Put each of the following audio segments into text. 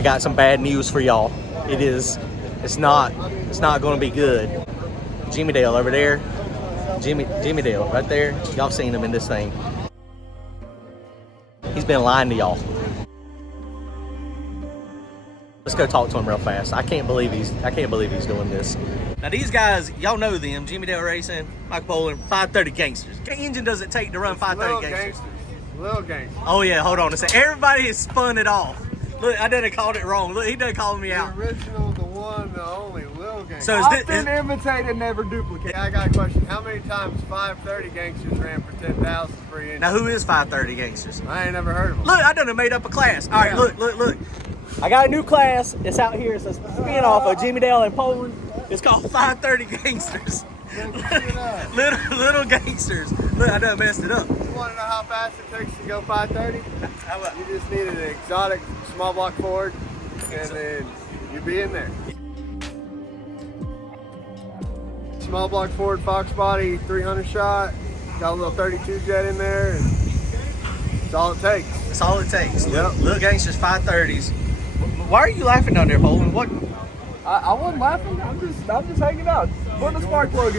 I got some bad news for y'all. It's not going to be good. Jimmy Dale over there. Jimmy Dale right there. Y'all seen him in this thing. He's been lying to y'all. Let's go talk to him real fast. I can't believe he's doing this. Now these guys, y'all know them. Jimmy Dale Racing, Mike Bowling, 530 Gangsters. What engine does it take to run 530 Gangsters? Lil Gagsters. Oh yeah, hold on a second. Everybody has spun it off. Look, I done called it wrong. Look, he done calling me out. The original, the one, the only Lil Gagsters. So Often imitated, never duplicated. Yeah, I got a question. How many times 530 Gangsters ran for 10,000 free engine? Now who is 530 Gangsters? I ain't never heard of them. Look, I done made up a class. All right, look. I got a new class. It's out here. It's a spin-off of Jimmy Dale and Poland. It's called 530 Gangsters. little Gangsters. Look, I done messed it up. You want to know how fast it takes to go 530? How about? You just need an exotic small block Ford, and then you'll be in there. Small block Ford Fox body, 300 shot. Got a little 32 jet in there, and that's all it takes. That's all it takes. Yep. Little Gangsters 530s. Why are you laughing down there, Poland? What? I wasn't laughing. I'm just hanging out. Put the spark plug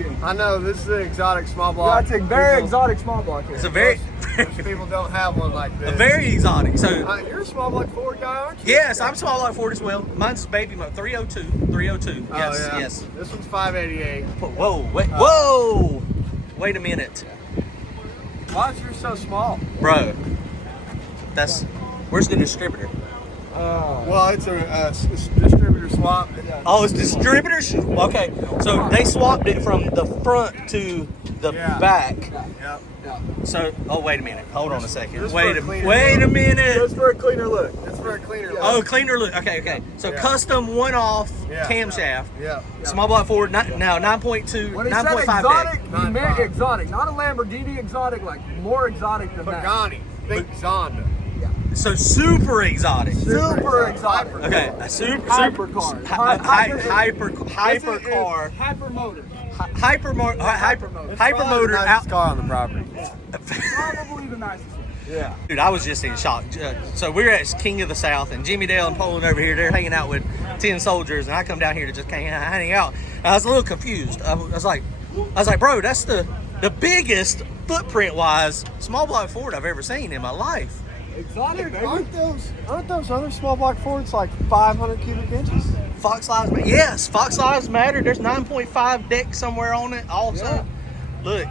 in. I know this is an exotic small block. Yeah, it's a very exotic small block here. It's a very Most people don't have one like this. a very exotic. So You're a small block Ford guy, aren't you? yes, I'm small like Ford as well. Mine's baby mode 302. Oh, Yes, yeah. yes. This one's 588. Whoa! Wait a minute, Why is yours so small? bro. Where's the distributor? Well, it's a distributor swap. Oh, it's distributors? Okay, so they swapped it from the front to the back. Yep. So, oh, wait a minute. Hold on a second. Just Wait for a cleaner a look. minute. Just for a cleaner look. It's for a cleaner look. Oh, cleaner look. Okay. So custom one-off camshaft. Yeah. Small block Ford, now 9.2, When he said 9.5 exotic, deck. he meant exotic. Not a Lamborghini exotic, like more exotic than that. Pagani. Think Zonda. So super exotic. Super exotic. Okay, a super Hypercar. hypercar. Hypermotor. Hypermotor Nicest out. car on the property. Probably the nicest one. Yeah. Dude, I was just in shock. So we're at King of the South, and Jimmy Dale and Poland over here, they're hanging out with 10 soldiers, and I come down here to just hang out. And I was a little confused. I was like, bro, that's the biggest footprint-wise small block Ford I've ever seen in my life. Exotic, baby. Aren't those other small block Fords like 500 cubic inches? Fox Lives Matter. Yes, Fox Lives Matter. There's 9.5 deck somewhere on it. Also, look.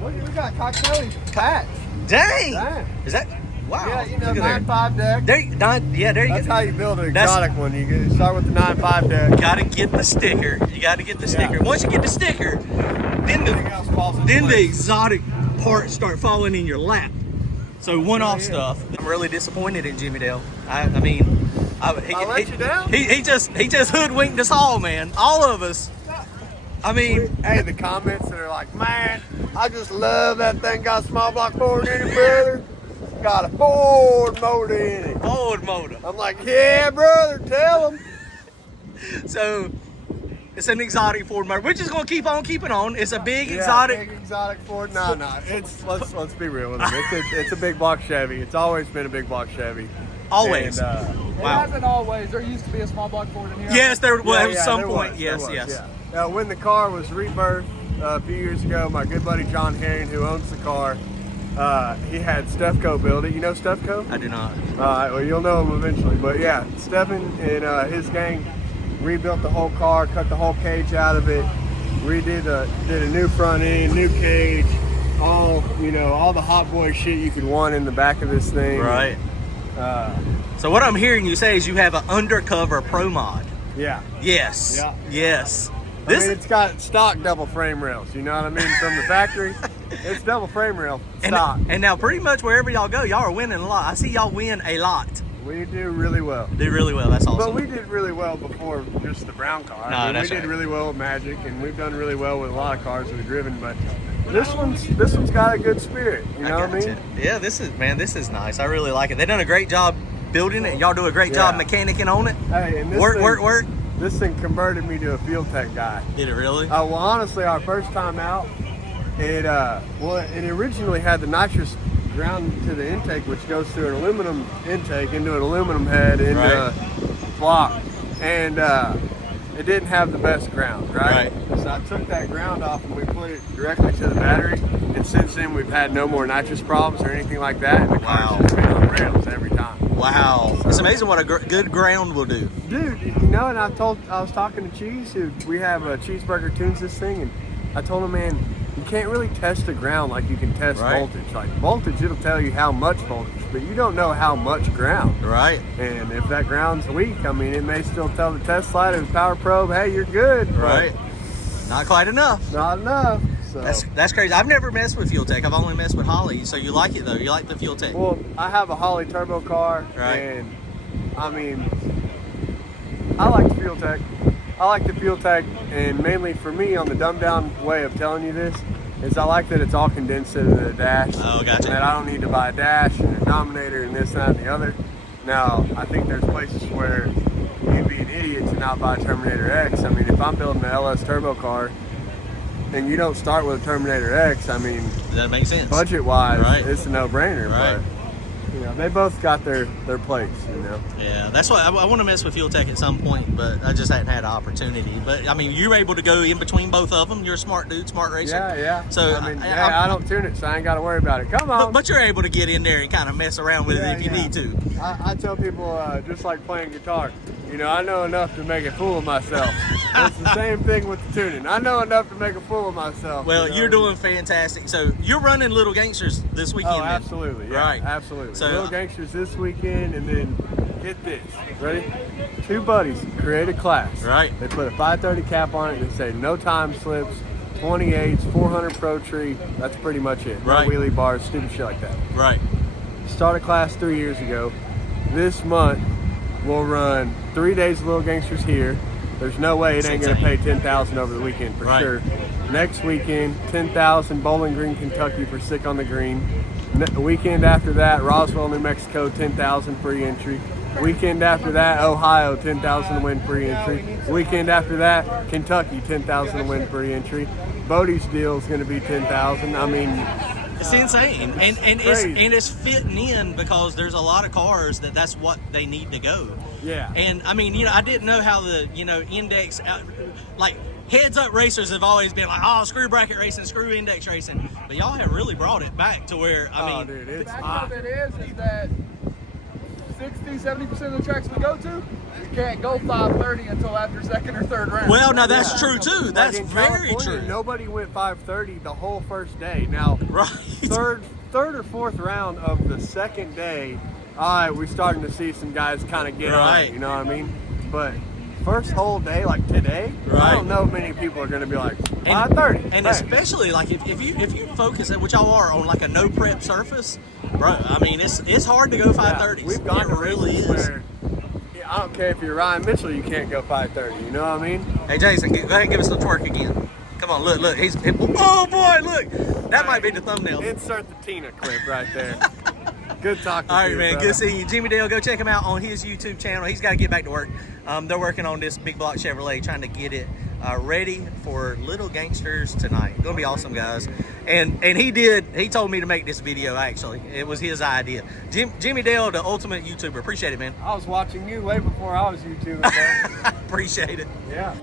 Look, we got cocktail patch. Dang. Is that? Wow. Yeah, you know, Look at 9.5 deck. there you That's go. how you build an exotic one. You start with the 9.5 deck. You gotta get the sticker. Once you get the sticker, then Everything else falls into the place. exotic parts start falling in your lap. So one-off stuff. I'm really disappointed in Jimmy Dale. I let you down? He just hoodwinked us all, man. All of us. I mean, Hey, the comments that are like, man, I just love that thing got a small block Ford in it, brother. Got a Ford motor in it. Ford motor. I'm like, yeah, brother, tell them. So it's an exotic Ford motor. We're just gonna keep on keeping on. It's a big exotic. Big exotic Ford. No. It's let's be real with it. It's a big block Chevy. It's always been a big block Chevy. Always. And, It Wow. hasn't always. There used to be a small block Ford in here. Yes, there was yeah, some there point. was, Yes, there was, yes. yeah. When the car was rebirthed a few years ago, my good buddy John Herring, who owns the car, he had Stefco build it. You know Stefco? I do not. Well, you'll know him eventually. But yeah, Stefan and his gang rebuilt the whole car, cut the whole cage out of it, did a new front end, new cage, all the hot boy shit you could want in the back of this thing. Right. So what I'm hearing you say is you have an undercover pro mod. Yeah. Yes. Yeah. Yes. I mean, it's got stock double frame rails. You know what I mean? From the factory, it's double frame rail stock. And now pretty much wherever y'all go, y'all are winning a lot. I see y'all win a lot. We do really well. Do really well. That's awesome. But we did really well before just the brown car. No, that's we did right. really well with Magic, and we've done really well with a lot of cars we've driven. But this one's got a good spirit. You know what I mean? Yeah, this is nice. I really like it. They done a great job building it. Y'all do a great job mechanicking on it. Hey, and this work. This thing converted me to a field tech guy. Did it really? Well, honestly, our first time out, it originally had the nitrous ground to the intake, which goes through an aluminum intake into an aluminum head into a block, and it didn't have the best ground, right? So I took that ground off and we put it directly to the battery, and since then we've had no more nitrous problems or anything like that, and the car's just been on rails every time. Wow, so, it's amazing what a good ground will do. Dude, you know, and I was talking to Cheese, who we have Cheeseburger tunes this thing, and I told him, man, you can't really test the ground like you can test voltage. Like voltage, it'll tell you how much voltage, but you don't know how much ground. Right. And if that ground's weak, I mean, it may still tell the test light and the power probe, hey, you're good. Right. Not quite enough. Not enough. So. That's crazy. I've never messed with Fuel Tech. I've only messed with Holly. So you like it though? You like the Fuel Tech? Well, I have a Holly turbo car, and I mean, I like the Fuel Tech. I like the Fuel Tech, and mainly for me, on the dumbed down way of telling you this, is I like that it's all condensed into the dash. Oh, gotcha. And that I don't need to buy a dash and a dominator and this, that, and the other. Now, I think there's places where you'd be an idiot to not buy a Terminator X. I mean, if I'm building an LS turbo car and you don't start with a Terminator X, I mean, that makes sense. Budget-wise, it's a no-brainer. Right. But, you know, they both got their place, you know. Yeah, that's why I want to mess with Fuel Tech at some point, but I just hadn't had an opportunity. But I mean, you're able to go in between both of them. You're a smart dude, smart racer. Yeah. So I mean, I don't tune it, so I ain't got to worry about it. Come on. But you're able to get in there and kind of mess around with it if you need to. I tell people, just like playing guitar, you know, I know enough to make a fool of myself. It's the same thing with the tuning. I know enough to make a fool of myself. Well, you're doing fantastic. So you're running Little Gangsters this weekend. Oh, absolutely. Yeah, right. Absolutely. So, Lil Gagsters this weekend, and then get this. Ready? Two buddies create a class. Right. They put a 530 cap on it and say no time slips, 28s, 400 pro tree. That's pretty much it. Right. No wheelie bars, stupid shit like that. Right. Started class 3 years ago. This month, we'll run 3 days of Lil Gangsters here. There's no way it ain't going to pay $10,000 over the weekend for sure. Next weekend, $10,000 Bowling Green, Kentucky for Sick on the Green. The weekend after that, Roswell, New Mexico, $10,000 free entry. Weekend after that, Ohio, $10,000 to win free entry. Weekend after that, Kentucky, $10,000 to win free entry. Bodie's deal is going to be $10,000. I mean, it's insane, and it's fitting in because there's a lot of cars that's what they need to go. Yeah. And I mean, you know, I didn't know how the index like heads up racers have always been like, oh, screw bracket racing, screw index racing, but y'all have really brought it back to where I mean, dude, it's hot. The fact of it is that 60-70% of the tracks we go to, you can't go 530 until after second or third round. Well, now that's true too. That's very California, true. Nobody went 530 the whole first day. Now, third or fourth round of the second day, all right, we're starting to see some guys kind of get on it, you know what I mean? But first whole day, like today, I don't know many people are going to be like 530. And especially like if you focus, which y'all are, on like a no prep surface, bro. I mean, it's hard to go 530s. We've gone to really races where I don't care if you're Ryan Mitchell, you can't go 530. You know what I mean? Hey Jason, go ahead and give us the twerk again. Come on, look. Oh boy, look. That might be the thumbnail. Insert the Tina clip right there. Good talking to you. All right, man. Brother. Good seeing you. Jimmy Dale, go check him out on his YouTube channel. He's got to get back to work. They're working on this big block Chevrolet, trying to get it ready for Little Gangsters tonight. Gonna be awesome, guys. And he told me to make this video, actually. It was his idea. Jimmy Dale, the ultimate YouTuber. Appreciate it, man. I was watching you way before I was YouTubing. Appreciate it. Yeah.